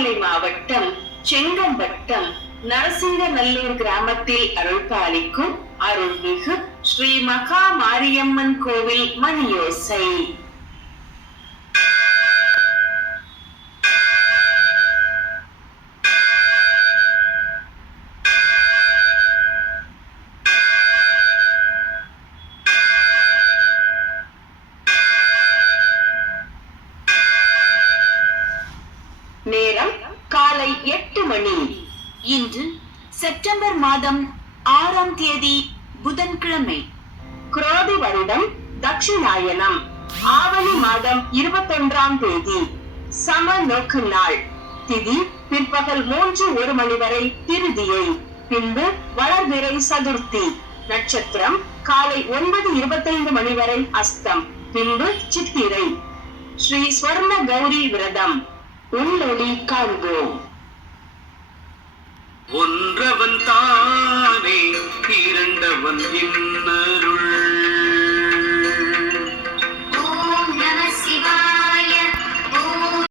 திருவண்ணாமலை மாவட்டம் செங்கம்பட்டம் நரசிங்கநல்லூர் கிராமத்தில் அருள் பாலிக்கும் அருள்மிகு ஸ்ரீ மகா மாரியம்மன் கோவில் மணியோசை. நேரம் காலை 8 மணி. இன்று செப்டம்பர் மாதம் 6ஆம் தேதி புதன்கிழமை. குரோதி வருடம் தட்சிணாயனம் ஆவணி மாதம் 21ஆம் தேதி. சம நோக்கு நாள். திதி பிற்பகல் 3:01 மணி வரை திருதியை, பின்பு வளர்பிறை சதுர்த்தி. நட்சத்திரம் காலை 9:25 மணி வரை அஸ்தம், பின்பு சித்திரை. ஸ்ரீ ஸ்வர்ண கௌரி விரதம். உள்ளொளி காண்போம். ஒன்றவன் தானே இரண்டவன் இன்னருள்